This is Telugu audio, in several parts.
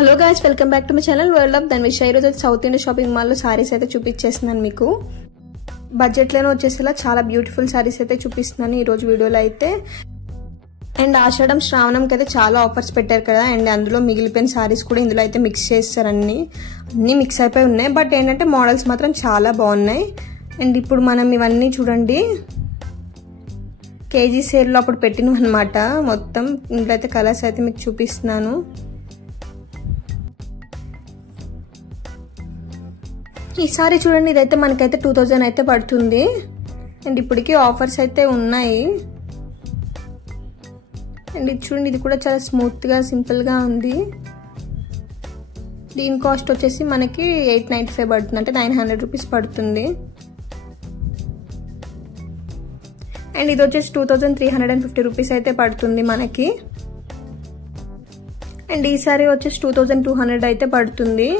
Hello guys, welcome back to my channel world of Dhanvish. ఈరోజు సౌత్ ఇండియా షాపింగ్ మాల్లో సారీస్ అయితే చూపించేస్తున్నాను. మీకు బడ్జెట్లోనే వచ్చేసేలా చాలా బ్యూటిఫుల్ సారీస్ అయితే చూపిస్తున్నాను ఈరోజు వీడియోలో అయితే. అండ్ ఆషాఢం శ్రావణంకి అయితే చాలా ఆఫర్స్ పెట్టారు కదా, అండ్ అందులో మిగిలిపోయిన సారీస్ కూడా ఇందులో అయితే మిక్స్ చేస్తారు. అన్నీ మిక్స్ అయిపోయి ఉన్నాయి, బట్ ఏంటంటే మోడల్స్ మాత్రం చాలా బాగున్నాయి. అండ్ ఇప్పుడు మనం ఇవన్నీ చూడండి, కేజీ సేల్లో అప్పుడు పెట్టినవి అనమాట. మొత్తం ఇందులో అయితే కలర్స్ అయితే మీకు చూపిస్తున్నాను. ఈసారి చూడండి, ఇదైతే మనకైతే 2000 అయితే పడుతుంది. అండ్ ఇప్పటికీ ఆఫర్స్ అయితే ఉన్నాయి. అండ్ ఇది చూడండి, ఇది కూడా చాలా స్మూత్గా సింపుల్గా ఉంది. దీని కాస్ట్ వచ్చేసి మనకి 895 పడుతుంది, అంటే 900 రూపీస్ పడుతుంది. అండ్ ఇది వచ్చేసి 2350 రూపీస్ అయితే పడుతుంది మనకి. అండ్ ఈ సారీ వచ్చేసి 2200 అయితే పడుతుంది.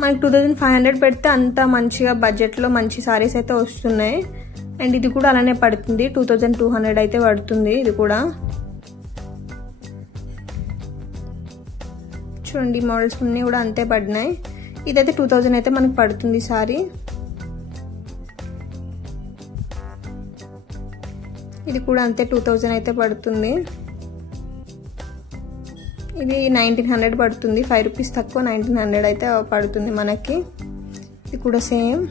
మనకి 2500 పెడితే అంత మంచిగా బడ్జెట్లో మంచి సారీస్ అయితే వస్తున్నాయి. అండ్ ఇది కూడా అలానే పడుతుంది, 2200 అయితే పడుతుంది. ఇది కూడా చూడండి, మోడల్స్ అన్నీ కూడా అంతే పడినాయి. ఇదైతే 2000 అయితే మనకు పడుతుంది సారీ. ఇది కూడా అంతే 2000 అయితే పడుతుంది. ఇది 1900 పడుతుంది, 5 రూపీస్ తక్కువ 1900 అయితే పడుతుంది మనకి. ఇది కూడా సేమ్.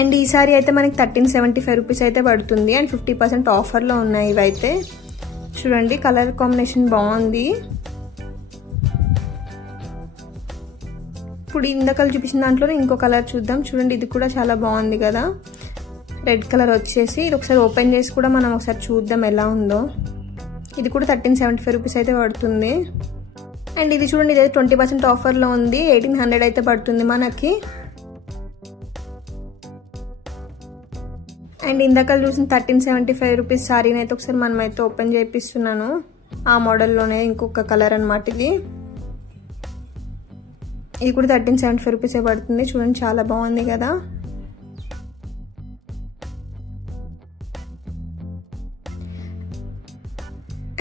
అండ్ ఈ సారీ అయితే మనకి 1375 రూపీస్ అయితే పడుతుంది. అండ్ 50% ఆఫర్లో ఉన్నాయి ఇవైతే. చూడండి, కలర్ కాంబినేషన్ బాగుంది. ఇప్పుడు ఇందాక చూపించిన దాంట్లోనే ఇంకో కలర్ చూద్దాం. చూడండి, ఇది కూడా చాలా బాగుంది కదా, రెడ్ కలర్ వచ్చేసి. ఇది ఒకసారి ఓపెన్ చేసి కూడా మనం ఒకసారి చూద్దాం ఎలా ఉందో. ఇది కూడా 1375 రూపీస్ అయితే పడుతుంది. అండ్ ఇది చూడండి, ఇది 20% ఆఫర్లో ఉంది, 1800 అయితే పడుతుంది మనకి. అండ్ ఇందాక చూసిన 1375 రూపీస్ సారీని అయితే ఒకసారి మనమైతే ఓపెన్ చేపిస్తున్నాను. ఆ మోడల్లోనే ఇంకొక కలర్ అనమాట ఇది. ఇది కూడా 1375 రూపీసే పడుతుంది. చూడండి, చాలా బాగుంది కదా.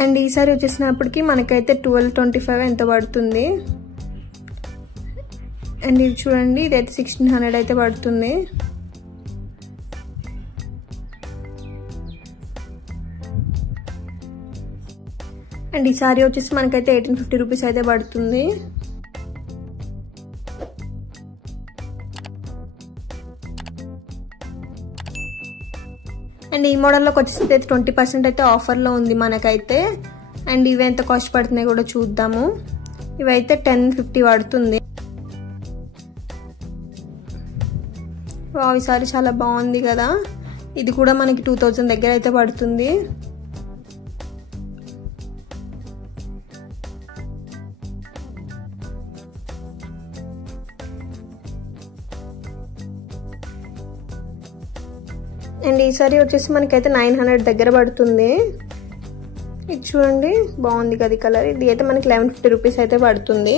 అండ్ ఈ సారీ వచ్చేసినప్పటికీ మనకైతే 1225 ఎంత పడుతుంది. అండ్ ఇది చూడండి, ఇదైతే 1600 అయితే పడుతుంది. అండ్ ఈ సారీ వచ్చేసి మనకైతే 1850 రూపీస్ అయితే పడుతుంది. అండ్ ఈ మోడల్లోకి వచ్చేసి 20% అయితే ఆఫర్లో ఉంది మనకైతే. అండ్ ఇవి ఎంత కాస్ట్ పడుతున్నాయి కూడా చూద్దాము. ఇవైతే 1050 పడుతుంది. ఈ సారీ చాలా బాగుంది కదా. ఇది కూడా మనకి 2000 దగ్గర అయితే పడుతుంది. అండ్ ఈ సారీ వచ్చేసి మనకైతే 900 దగ్గర పడుతుంది. ఇది చూడండి, బాగుంది కదా కలర్. ఇది అయితే మనకి 1150 రూపీస్ అయితే పడుతుంది.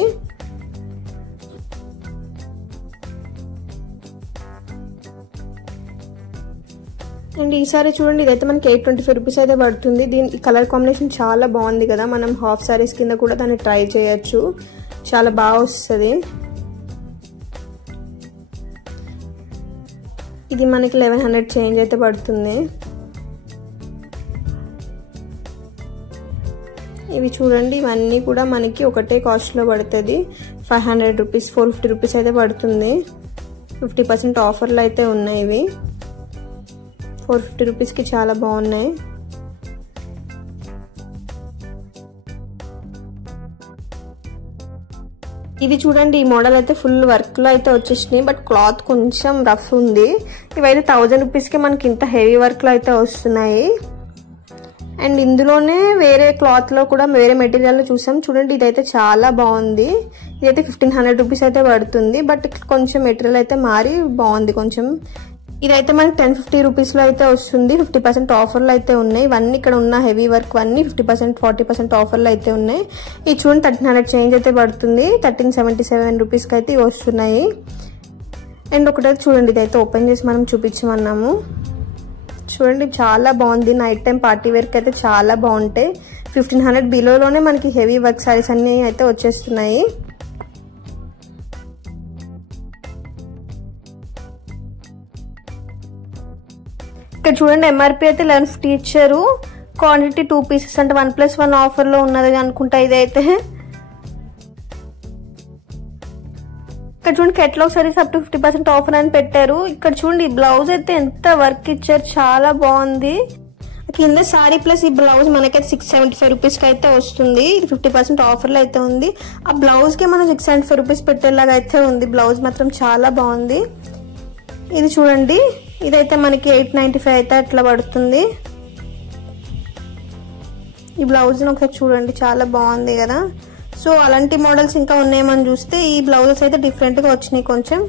అండ్ ఈ సారీ చూడండి, ఇదైతే మనకి 825 రూపీస్ అయితే పడుతుంది. దీని కలర్ కాంబినేషన్ చాలా బాగుంది కదా. మనం హాఫ్ సారీస్ కింద కూడా దాన్ని ట్రై చేయొచ్చు, చాలా బాగా వస్తుంది. ఇది మనకి 1100 చేంజ్ అయితే పడుతుంది. ఇవి చూడండి, ఇవన్నీ కూడా మనకి ఒకటే కాస్ట్లో పడుతుంది. 500 రూపీస్, 450 రూపీస్ అయితే పడుతుంది. 50% ఆఫర్లు అయితే ఉన్నాయి. ఇవి 450 రూపీస్కి చాలా బాగున్నాయి. ఇది చూడండి, ఈ మోడల్ అయితే ఫుల్ వర్క్లో అయితే వచ్చేసినాయి, బట్ క్లాత్ కొంచెం రఫ్ ఉంది. ఇవైతే 1000 రూపీస్కి మనకి ఇంత హెవీ వర్క్లో అయితే వస్తున్నాయి. అండ్ ఇందులోనే వేరే క్లాత్లో కూడా వేరే మెటీరియల్లో చూసాం. చూడండి, ఇదైతే చాలా బాగుంది. ఇదైతే 1500 రూపీస్ అయితే పడుతుంది, బట్ కొంచెం మెటీరియల్ అయితే మారి బాగుంది కొంచెం. ఇదైతే మనకి 1050 రూపీస్లో అయితే వస్తుంది. 50% ఆఫర్లు అయితే ఉన్నాయి. ఇవన్నీ ఇక్కడ ఉన్న హెవీ వర్క్ అన్నీ 50%, 40% ఆఫర్లు అయితే ఉన్నాయి. ఇది చూడండి, 1300 చేంజ్ అయితే పడుతుంది. 1377 రూపీస్కి అయితే ఇవి వస్తున్నాయి. అండ్ ఒకటైతే చూడండి, ఇదైతే ఓపెన్ చేసి మనం చూపించమన్నాము. చూడండి చాలా బాగుంది. నైట్ టైం పార్టీ వేర్కి అయితే చాలా బాగుంటాయి. 1500 బిలోలోనే మనకి హెవీ వర్క్ సారీస్ అన్నీ అయితే వచ్చేస్తున్నాయి. ఇక్కడ చూడండి ఎంఆర్పి అయితే 1150 ఇచ్చారు. క్వాంటిటీ 2 పీసెస్ అంటే 1+1 ఆఫర్లో ఉన్నది అనుకుంటా ఇదైతే. ఇక్కడ చూడండి catalog sarees up to 50% offer అని పెట్టారు. ఇక్కడ చూడండి బ్లౌజ్ అయితే ఎంత వర్క్ ఇచ్చారు, చాలా బాగుంది. కింద సారీ ప్లస్ ఈ బ్లౌజ్ మనకైతే 675 రూపీస్కి అయితే వస్తుంది. 50% ఆఫర్లో అయితే ఉంది. ఆ బ్లౌజ్కి మనం 675 రూపీస్ పెట్టేలాగా అయితే ఉంది. బ్లౌజ్ మాత్రం చాలా బాగుంది. ఇది చూడండి, ఇదైతే మనకి 895 అయితే అట్లా పడుతుంది. ఈ బ్లౌజ్ని ఒకసారి చూడండి, చాలా బాగుంది కదా. సో అలాంటి మోడల్స్ ఇంకా ఉన్నాయేమని చూస్తే ఈ బ్లౌజెస్ అయితే డిఫరెంట్గా వచ్చినాయి కొంచెం.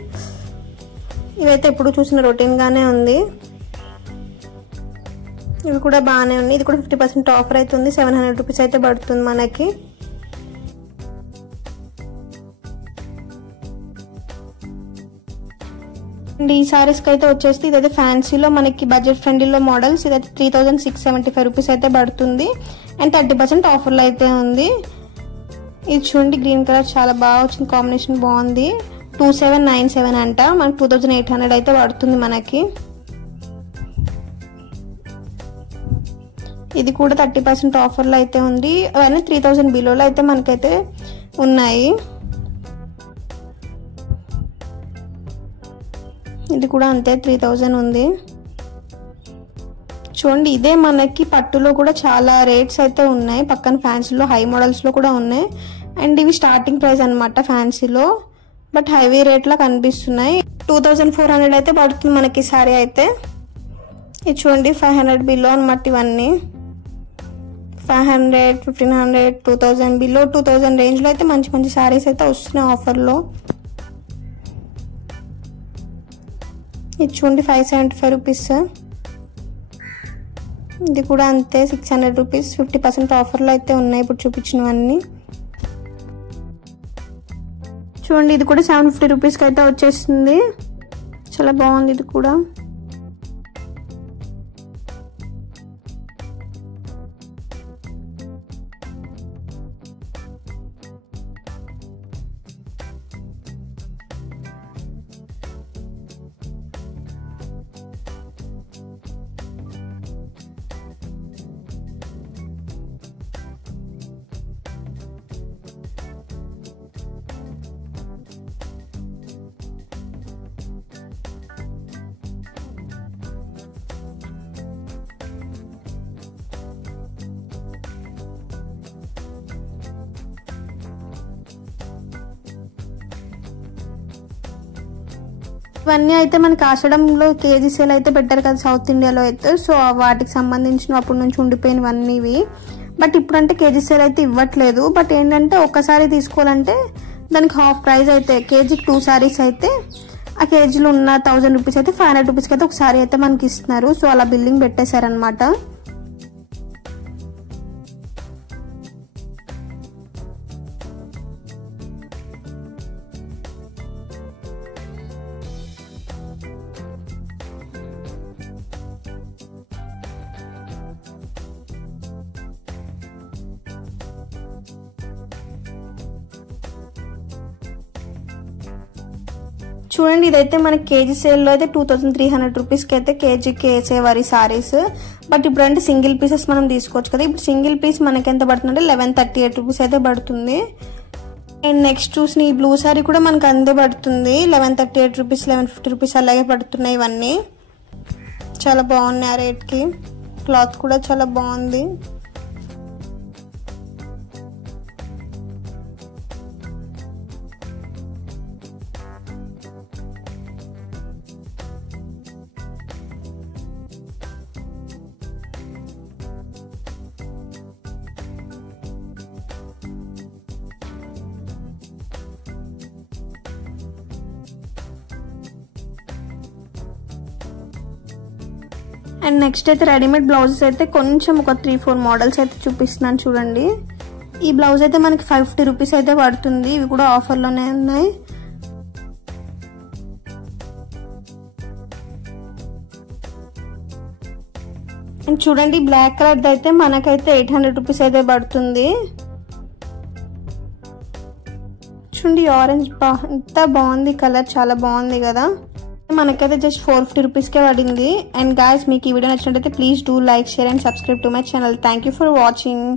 ఇవైతే ఎప్పుడు చూసిన రొటీన్గానే ఉంది. ఇవి కూడా బాగానే ఉన్నాయి. ఇది కూడా 50% ఆఫర్ అయితే ఉంది. 700 రూపీస్ అయితే పడుతుంది మనకి. అండ్ ఈ సారీస్కి అయితే వచ్చేసి ఇదైతే ఫ్యాన్సీలో మనకి బడ్జెట్ ఫ్రెండ్లీలో మోడల్స్. ఇదైతే 3675 రూపీస్ అయితే పడుతుంది. అండ్ 30% ఆఫర్లో అయితే ఉంది. ఇది చూడండి గ్రీన్ కలర్ చాలా బాగా వచ్చింది, కాంబినేషన్ బాగుంది. 2797 అంట, మనకి 2800 అయితే పడుతుంది మనకి. ఇది కూడా 30% ఆఫర్లో అయితే ఉంది. అవన్నీ 3000 బిలోలో అయితే మనకైతే ఉన్నాయి. ఇది కూడా అంతే 3000 ఉంది. చూడండి ఇదే మనకి పట్టులో కూడా చాలా రేట్స్ అయితే ఉన్నాయి. పక్కన ఫ్యాన్సీలో హై మోడల్స్లో కూడా ఉన్నాయి. అండ్ ఇవి స్టార్టింగ్ ప్రైస్ అనమాట ఫ్యాన్సీలో, బట్ హైవీ రేట్లో కనిపిస్తున్నాయి. 2400 అయితే పడుతుంది మనకి సారీ అయితే. ఇది చూడండి 500 బిలో అనమాట. ఇవన్నీ 500, 1500, 2000 బిలో 2000 రేంజ్లో అయితే మంచి మంచి సారీస్ అయితే వస్తున్నాయి ఆఫర్లో. ఇది చూడండి 575 రూపీస్. ఇది కూడా అంతే 600 రూపీస్. 50% ఆఫర్లో అయితే ఉన్నాయి ఇప్పుడు చూపించినవన్నీ. చూడండి ఇది కూడా 750 రూపీస్కి అయితే వచ్చేస్తుంది. చాలా బాగుంది ఇది కూడా. ఇవన్నీ అయితే మనకి ఆషాఢంలో కేజీ సేల్ అయితే పెట్టారు కదా సౌత్ ఇండియాలో అయితే. సో వాటికి సంబంధించిన అప్పటి నుంచి ఉండిపోయినవన్నీ ఇవి. బట్ ఇప్పుడంటే కేజీ సేల్ అయితే ఇవ్వట్లేదు. బట్ ఏంటంటే ఒక్కసారి తీసుకోవాలంటే దానికి హాఫ్ ప్రైస్ అయితే, కేజీకి 2 సారీస్ అయితే ఆ కేజీలో ఉన్న 1000 రూపీస్ అయితే 500 రూపీస్కి అయితే ఒక సారీ అయితే మనకి ఇస్తున్నారు. సో అలా బిల్లింగ్ పెట్టేశారనమాట. చూడండి ఇదైతే మనకి కేజీ సేల్లో అయితే 2300 రూపీస్కి అయితే కేజీకి వేసేవారి సారీస్. బట్ ఇప్పుడు అంటే సింగిల్ పీసెస్ మనం తీసుకోవచ్చు కదా. ఇప్పుడు సింగిల్ పీస్ మనకి ఎంత పడుతుంది అంటే 1138 రూపీస్ అయితే పడుతుంది. అండ్ నెక్స్ట్ చూసిన ఈ బ్లూ సారీ కూడా మనకు అంతే పడుతుంది. 1138 రూపీస్, 1150 రూపీస్ అలాగే పడుతున్నాయి. ఇవన్నీ చాలా బాగున్నాయి ఆ రేట్కి. క్లాత్ కూడా చాలా బాగుంది. అండ్ నెక్స్ట్ అయితే రెడీమేడ్ బ్లౌజెస్ అయితే కొంచెం ఒక 3-4 మోడల్స్ అయితే చూపిస్తున్నాను చూడండి. ఈ బ్లౌజ్ అయితే మనకి 550 రూపీస్ అయితే పడుతుంది. ఇవి కూడా ఆఫర్లోనే ఉన్నాయి. అండ్ చూడండి బ్లాక్ కలర్ అయితే మనకైతే 800 రూపీస్ అయితే పడుతుంది. చూడండి ఆరెంజ్ ఎంత బాగుంది కలర్, చాలా బాగుంది కదా. మనకైతే జస్ట్ 450 రూపీస్కే పడింది. అండ్ గాయస్ మీకు ఈ వీడియో నచ్చినట్లయితే please do like, share and subscribe to my channel. Thank you for watching.